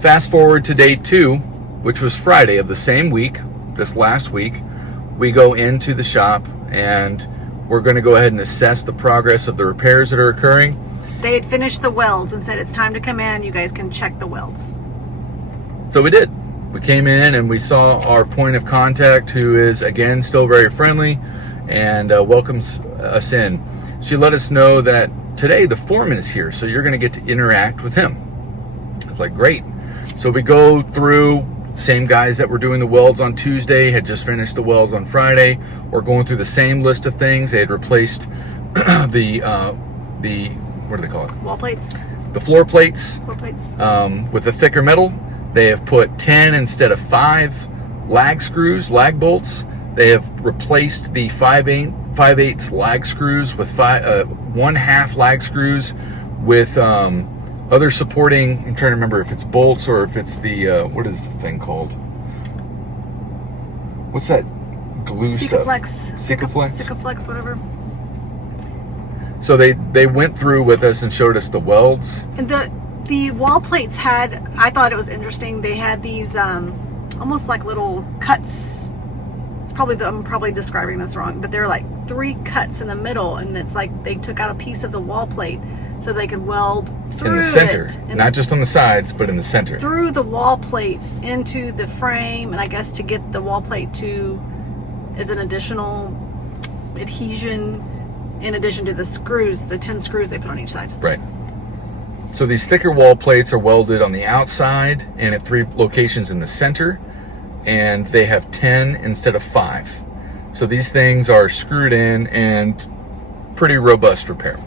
Fast forward to day 2, which was Friday of the same week, this last week. We go into the shop and we're going to go ahead and assess the progress of the repairs that are occurring. They had finished the welds and said it's time to come in. You guys can check the welds. So we did. We came in and we saw our point of contact, who is, again, still very friendly and welcomes us in. She let us know that today the foreman is here, so you're going to get to interact with him. I was like, great. So we go through, same guys that were doing the welds on Tuesday had just finished the welds on Friday. We're going through the same list of things. They had replaced the what do they call it? Wall plates. The floor plates. Floor plates. With a thicker metal. They have put 10 instead of 5 lag screws, lag bolts. They have replaced the 5/8 lag screws with 1/2 lag screws with other supporting. I'm trying to remember if it's bolts or if it's the what is the thing called? What's that glue stuff? Sikaflex, whatever. So they went through with us and showed us the welds. And the wall plates had, I thought it was interesting, they had these almost like little cuts. It's probably, I'm probably describing this wrong, but they're like 3 cuts in the middle, and it's like they took out a piece of the wall plate so they could weld through in the center, not just on the sides, but in the center. Through the wall plate into the frame, and I guess to get the wall plate to, as an additional adhesion, in addition to the screws, the 10 screws they put on each side. Right. So these thicker wall plates are welded on the outside and at 3 locations in the center, and they have 10 instead of 5. So these things are screwed in and pretty robust repair.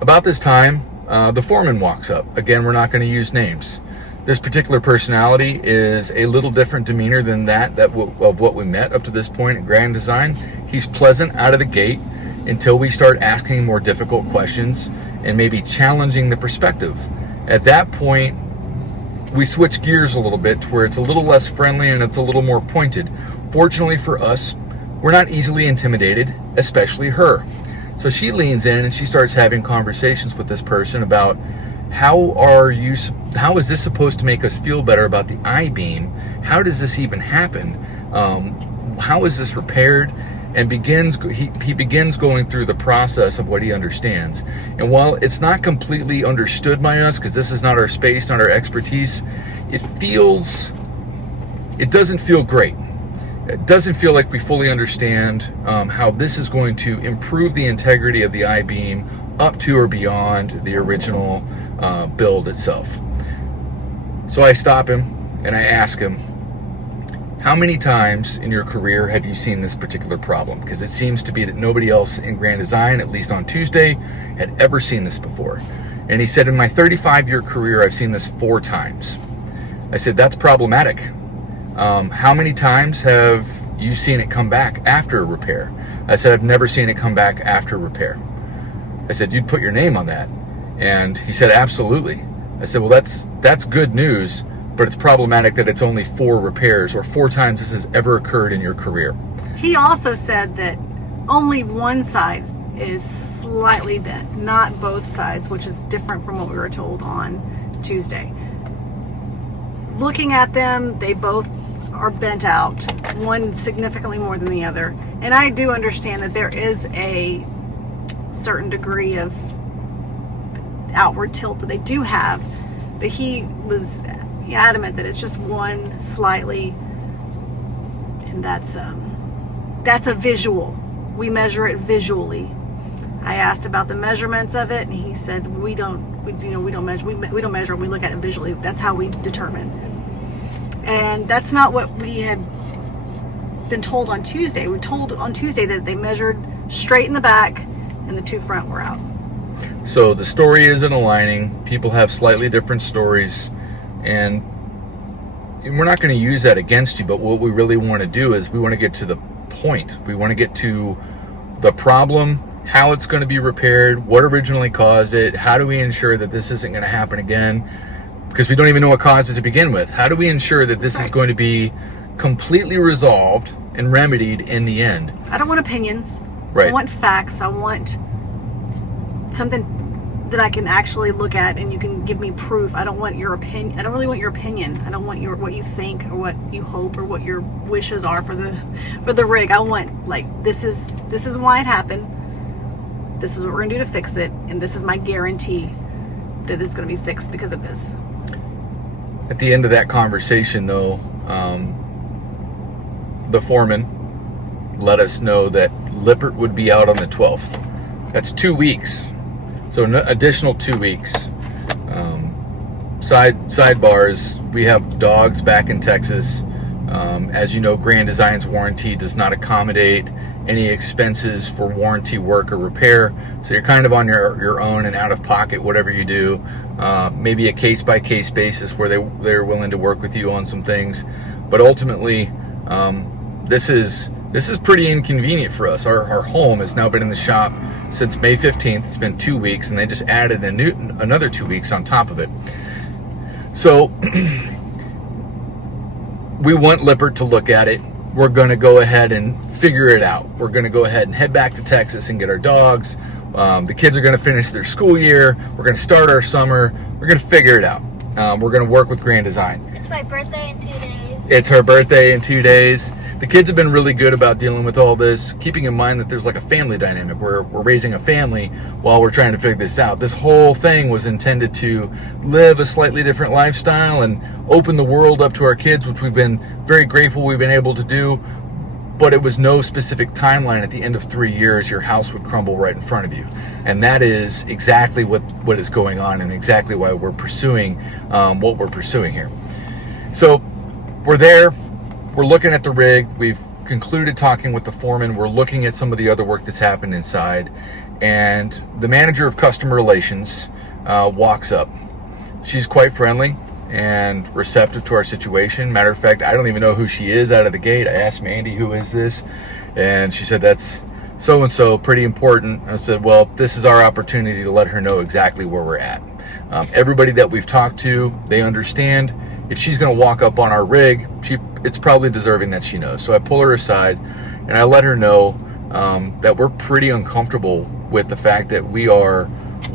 About this time, the foreman walks up. Again, we're not going to use names. This particular personality is a little different demeanor than that of what we met up to this point at Grand Design. He's pleasant out of the gate until we start asking more difficult questions and maybe challenging the perspective. At that point, we switch gears a little bit to where it's a little less friendly and it's a little more pointed. Fortunately for us, we're not easily intimidated, especially her. So she leans in and she starts having conversations with this person about how is this supposed to make us feel better about the I-beam? How does this even happen? How is this repaired? And he begins going through the process of what he understands. And while it's not completely understood by us, because this is not our space, not our expertise, it doesn't feel great. It doesn't feel like we fully understand how this is going to improve the integrity of the I-beam up to or beyond the original build itself. So I stop him and I ask him, how many times in your career have you seen this particular problem? Because it seems to be that nobody else in Grand Design, at least on Tuesday, had ever seen this before. And he said, in my 35-year career, I've seen this 4 times. I said, that's problematic. How many times have you seen it come back after a repair? I said, I've never seen it come back after repair. I said, you'd put your name on that. And he said, absolutely. I said, well, that's good news, but it's problematic that it's only 4 repairs or 4 times this has ever occurred in your career. He also said that only one side is slightly bent, not both sides, which is different from what we were told on Tuesday. Looking at them, they both are bent out, one significantly more than the other. And I do understand that there is a certain degree of outward tilt that they do have, but he was adamant that it's just one slightly, and that's a visual. We measure it visually. I asked about the measurements of it, and he said we don't measure them. We look at it visually. That's how we determine. And that's not what we had been told on Tuesday. We were told on Tuesday that they measured straight in the back, and the 2 front were out. So the story isn't aligning. People have slightly different stories, and we're not going to use that against you, but what we really want to do is we want to get to the point. We want to get to the problem, how it's going to be repaired, what originally caused it, how do we ensure that this isn't going to happen again, because we don't even know what caused it to begin with. How do we ensure that this is going to be completely resolved and remedied in the end? I don't want opinions. Right. I want facts. I want something that I can actually look at and you can give me proof. I don't want your opinion. I don't really want your opinion. I don't want what you think or what you hope or what your wishes are for the rig. I want, like, this is why it happened. This is what we're gonna do to fix it, and this is my guarantee that it's gonna be fixed because of this. At the end of that conversation, though, the foreman let us know that Lippert would be out on the 12th. That's 2 weeks. So an additional 2 weeks. Sidebars, we have dogs back in Texas. As you know, Grand Design's warranty does not accommodate any expenses for warranty work or repair. So you're kind of on your own and out of pocket, whatever you do. Maybe a case-by-case basis where they're willing to work with you on some things. But ultimately, this is pretty inconvenient for us. Our home has now been in the shop since May 15th. It's been 2 weeks, and they just added another 2 weeks on top of it. So we want Lippert to look at it. We're going to go ahead and figure it out. We're going to go ahead and head back to Texas and get our dogs. The kids are going to finish their school year. We're going to start our summer. We're going to figure it out. We're going to work with Grand Design. It's my birthday in 2 days. It's her birthday in 2 days. The kids have been really good about dealing with all this, keeping in mind that there's like a family dynamic where we're raising a family while we're trying to figure this out. This whole thing was intended to live a slightly different lifestyle and open the world up to our kids, which we've been very grateful we've been able to do. But it was no specific timeline. At the end of 3 years, your house would crumble right in front of you. And that is exactly what is going on, and exactly why we're pursuing what we're pursuing here. So we're there. We're looking at the rig. We've concluded talking with the foreman. We're looking at some of the other work that's happened inside. And the manager of customer relations walks up. She's quite friendly and receptive to our situation. Matter of fact, I don't even know who she is out of the gate. I asked Mandy, who is this? And she said, that's so-and-so, pretty important. I said, well, this is our opportunity to let her know exactly where we're at. Everybody that we've talked to, they understand. If she's going to walk up on our rig, it's probably deserving that she knows. So I pull her aside and I let her know that we're pretty uncomfortable with the fact that we are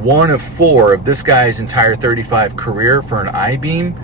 one of 4 of this guy's entire 35 career for an I-beam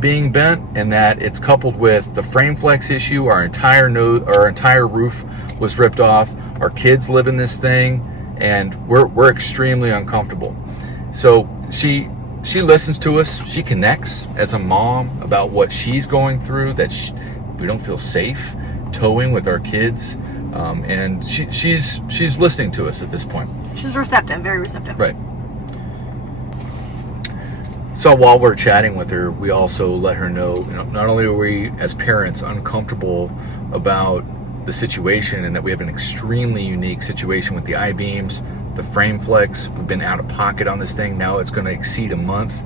being bent, and that it's coupled with the frame flex issue. Our entire roof was ripped off. Our kids live in this thing, and we're extremely uncomfortable. So she listens to us. She connects as a mom about what she's going through, that we don't feel safe towing with our kids. And she's listening to us at this point. She's receptive, very receptive. Right. So while we're chatting with her, we also let her know, not only are we as parents uncomfortable about the situation and that we have an extremely unique situation with the I-beams, the frame flex, we've been out of pocket on this thing. Now it's going to exceed a month.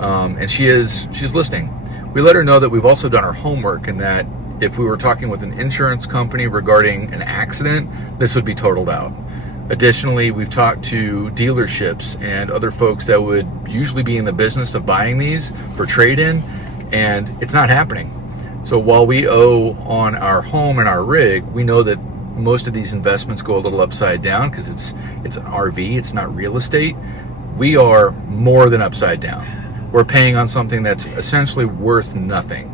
And she's listening. We let her know that we've also done our homework, and that if we were talking with an insurance company regarding an accident, this would be totaled out. Additionally, we've talked to dealerships and other folks that would usually be in the business of buying these for trade-in, and it's not happening. So while we owe on our home and our rig, we know that most of these investments go a little upside down because it's an RV, it's not real estate. We are more than upside down. We're paying on something that's essentially worth nothing.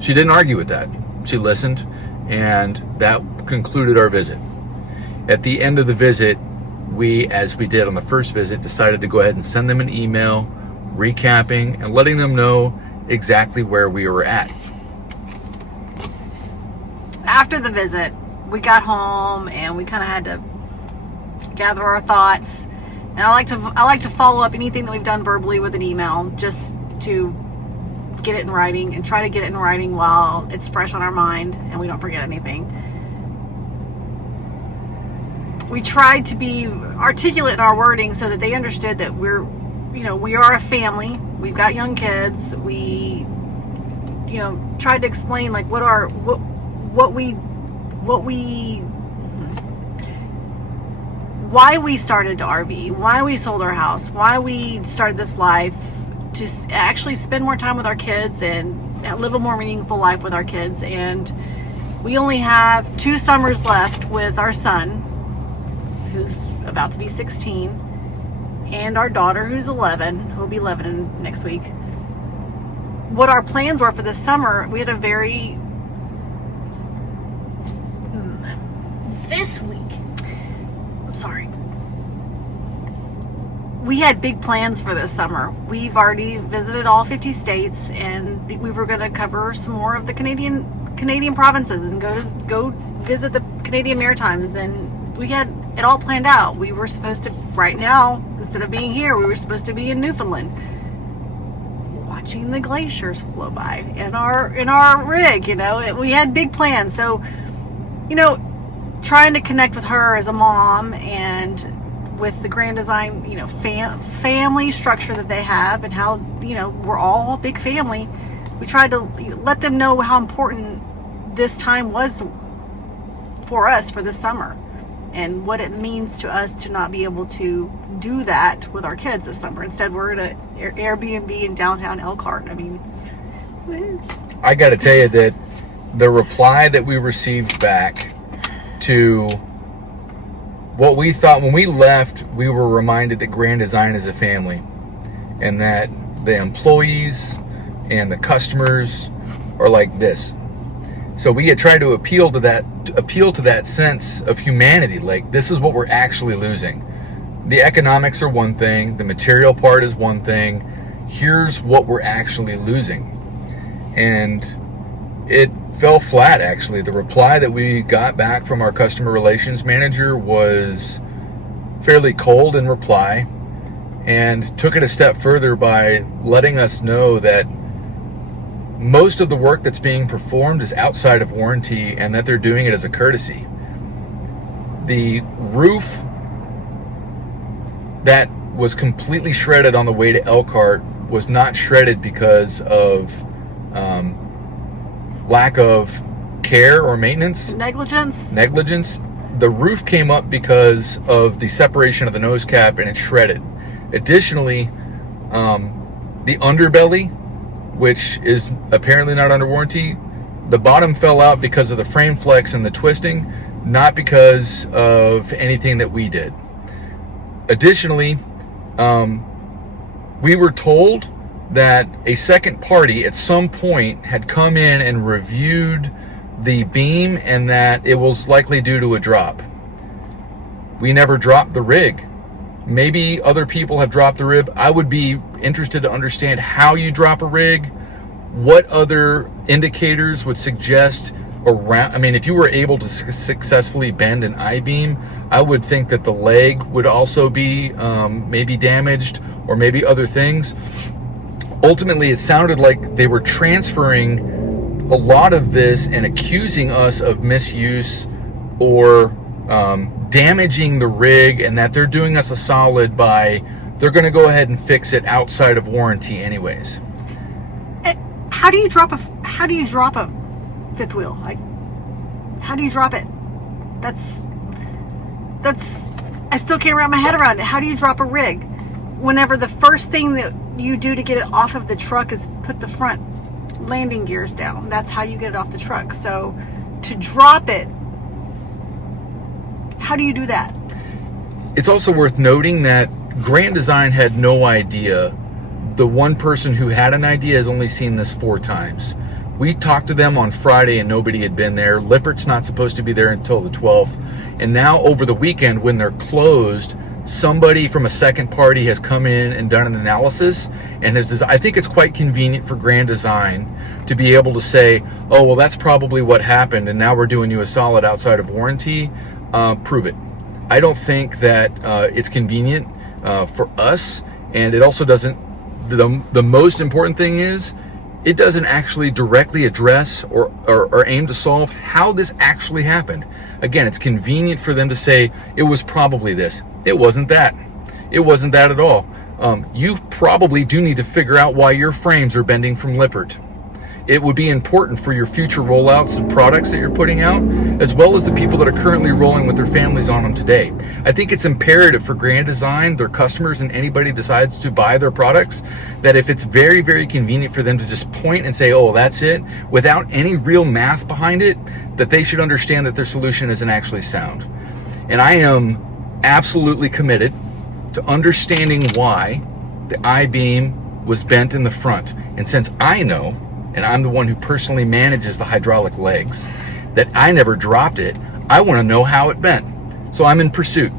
She didn't argue with that. She listened, and that concluded our visit. At the end of the visit, we, as we did on the first visit, decided to go ahead and send them an email recapping and letting them know exactly where we were at. After the visit, we got home and we kind of had to gather our thoughts. And I like to follow up anything that we've done verbally with an email, just to get it in writing and try to get it in writing while it's fresh on our mind and we don't forget anything. We tried to be articulate in our wording so that they understood that we are a family. We've got young kids. We, tried to explain like why we started to RV, why we sold our house, why we started this life, to actually spend more time with our kids and live a more meaningful life with our kids. And we only have 2 summers left with our son, who's about to be 16. and our daughter, who's 11, who'll be 11 next week, what our plans were for this summer. We had a very This week. I'm sorry. We had big plans for this summer. We've already visited all 50 states, and we were going to cover some more of the Canadian provinces and go visit the Canadian Maritimes, and we had it all planned out. We were supposed to, right now, instead of being here, we were supposed to be in Newfoundland, watching the glaciers flow by in our rig. We had big plans. So, trying to connect with her as a mom and with the Grand Design, family structure that they have, and how, we're all a big family. We tried to let them know how important this time was for us for this summer, and what it means to us to not be able to do that with our kids this summer. Instead, we're at an Airbnb in downtown Elkhart. I got to tell you that the reply that we received back to what we thought when we left, we were reminded that Grand Design is a family, and that the employees and the customers are like this. So we had tried to appeal to that sense of humanity. Like, this is what we're actually losing. The economics are one thing, the material part is one thing. Here's what we're actually losing. And it fell flat, actually. The reply that we got back from our customer relations manager was fairly cold in reply, and took it a step further by letting us know that most of the work that's being performed is outside of warranty, and that they're doing it as a courtesy. The roof that was completely shredded on the way to Elkhart was not shredded because of lack of care or maintenance. Negligence. The roof came up because of the separation of the nose cap, and it's shredded. Additionally, the underbelly, which is apparently not under warranty, the bottom fell out because of the frame flex and the twisting, not because of anything that we did. Additionally, we were told that a second party at some point had come in and reviewed the beam, and that it was likely due to a drop. We never dropped the rig. Maybe other people have dropped the rig. I would be interested to understand how you drop a rig, what other indicators would suggest around. If you were able to successfully bend an I-beam, I would think that the leg would also be maybe damaged, or maybe other things. Ultimately, it sounded like they were transferring a lot of this and accusing us of misuse or damaging the rig, and that they're doing us a solid by they're going to go ahead and fix it outside of warranty anyways. How do you drop a fifth wheel? Like, how do you drop it? That's I still can't wrap my head around it. How do you drop a rig whenever the first thing that you do to get it off of the truck is put the front landing gears down? That's how you get it off the truck. So to drop it, how do you do that? It's also worth noting that Grand Design had no idea. The one person who had an idea has only seen this 4 times. We talked to them on Friday and nobody had been there. Lippert's not supposed to be there until the 12th. And now over the weekend, when they're closed, somebody from a second party has come in and done an analysis, and I think it's quite convenient for Grand Design to be able to say, oh, well, that's probably what happened, and now we're doing you a solid outside of warranty. Prove it. I don't think that it's convenient for us, and it also doesn't. The most important thing is, it doesn't actually directly address or aim to solve how this actually happened. Again, it's convenient for them to say it was probably this. It wasn't that. It wasn't that at all. You probably do need to figure out why your frames are bending from Lippert. It would be important for your future rollouts and products that you're putting out, as well as the people that are currently rolling with their families on them today. I think it's imperative for Grand Design, their customers, and anybody decides to buy their products, that if it's very, very convenient for them to just point and say, oh, that's it, without any real math behind it, that they should understand that their solution isn't actually sound. And I am absolutely committed to to understanding why the I-beam was bent in the front. And since I know, and I'm the one who personally manages the hydraulic legs, that I never dropped it, I want to know how it bent. So I'm in pursuit.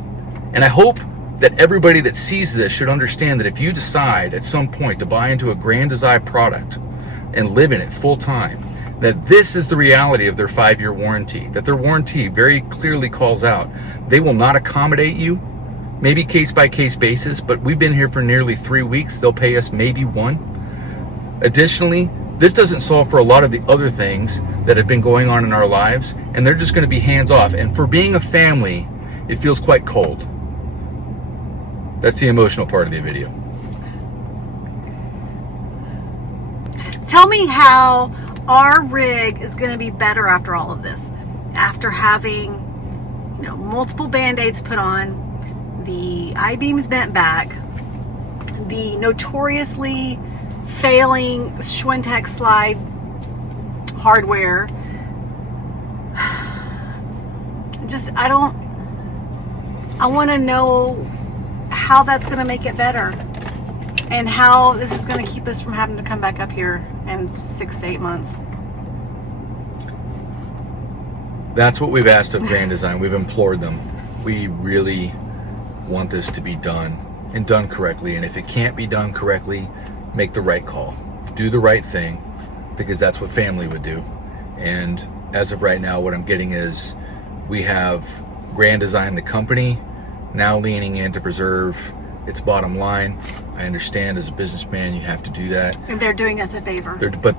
And I hope that everybody that sees this should understand that if you decide at some point to buy into a 𝕥𝕬𝕬 product and live in it full time, that this is the reality of their 5-year warranty, that their warranty very clearly calls out they will not accommodate you, maybe case by case basis, but we've been here for nearly 3 weeks. They'll pay us maybe 1. Additionally, this doesn't solve for a lot of the other things that have been going on in our lives, and they're just going to be hands off. And for being a family, it feels quite cold. That's the emotional part of the video. Tell me how our rig is going to be better after all of this. After having, multiple band-aids put on, the I-beams bent back, the notoriously failing Schwintek slide hardware. I want to know how that's going to make it better, and how this is going to keep us from having to come back up here in 6 to 8 months. That's what we've asked of Grand Design. We've implored them. We really want this to be done, and done correctly. And if it can't be done correctly, make the right call. Do the right thing, because that's what family would do. And as of right now, what I'm getting is we have Grand Design, the company, now leaning in to preserve its bottom line. I understand as a businessman you have to do that. And they're doing us a favor. But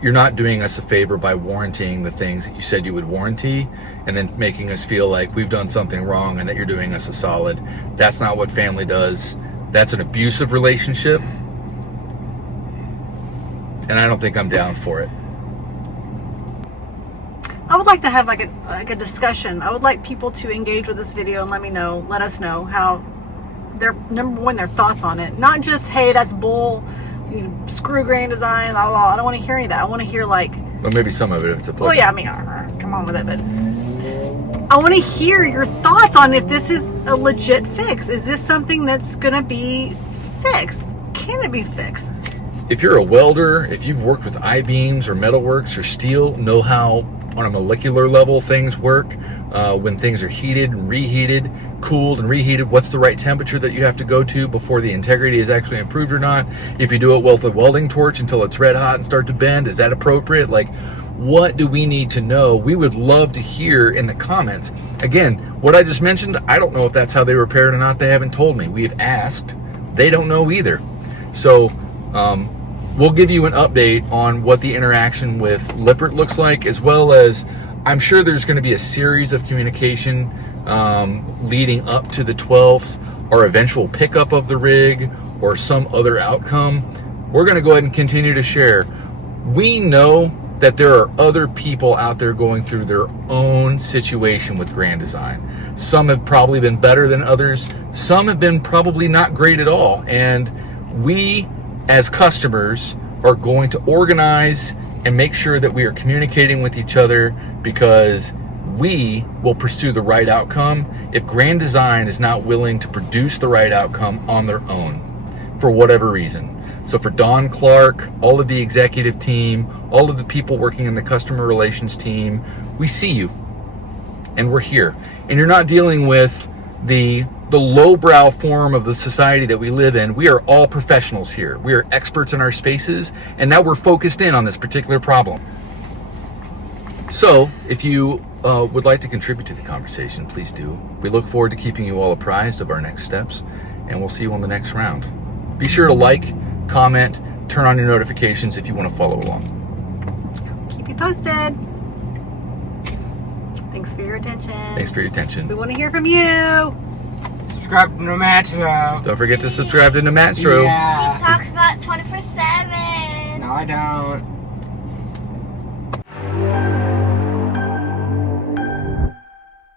you're not doing us a favor by warranting the things that you said you would warranty and then making us feel like we've done something wrong and that you're doing us a solid. That's not what family does. That's an abusive relationship. And I don't think I'm down for it. I would like to have like a discussion. I would like people to engage with this video and let us know how their their thoughts on it. Not just, hey, that's bull, screw Grand Design, blah, blah. I don't want to hear any of that. I want to hear Well, maybe some of it if it's a well, yeah, come on with it, but I want to hear your thoughts on if this is a legit fix. Is this something that's going to be fixed? Can it be fixed? If you're a welder, if you've worked with I-beams or metalworks or steel, know how on a molecular level things work, when things are heated and reheated, cooled and reheated, what's the right temperature that you have to go to before the integrity is actually improved or not. If you do it with a welding torch until it's red hot and start to bend, is that appropriate? Like, what do we need to know? We would love to hear in the comments. Again, what I just mentioned, I don't know if that's how they repaired it or not. They haven't told me. We have asked. They don't know either. So we'll give you an update on what the interaction with Lippert looks like, as well as I'm sure there's going to be a series of communication leading up to the 12th, or eventual pickup of the rig, or some other outcome. We're going to go ahead and continue to share. We know that there are other people out there going through their own situation with Grand Design. Some have probably been better than others. Some have been probably not great at all. And we, as customers, are going to organize and make sure that we are communicating with each other, because we will pursue the right outcome if Grand Design is not willing to produce the right outcome on their own for whatever reason. So for Don Clark, all of the executive team, all of the people working in the customer relations team, we see you and we're here. And you're not dealing with the lowbrow form of the society that we live in. We are all professionals here. We are experts in our spaces, and now we're focused in on this particular problem. So if you would like to contribute to the conversation, please do. We look forward to keeping you all apprised of our next steps, and we'll see you on the next round. Be sure to like, comment, turn on your notifications if you want to follow along. Keep you posted. Thanks for your attention. Thanks for your attention. We want to hear from you. Subscribe to 𝕤𝕬𝕬𝕥. Don't forget to subscribe to 𝕤𝕬𝕬𝕥. He talks about 24/7. No, I don't.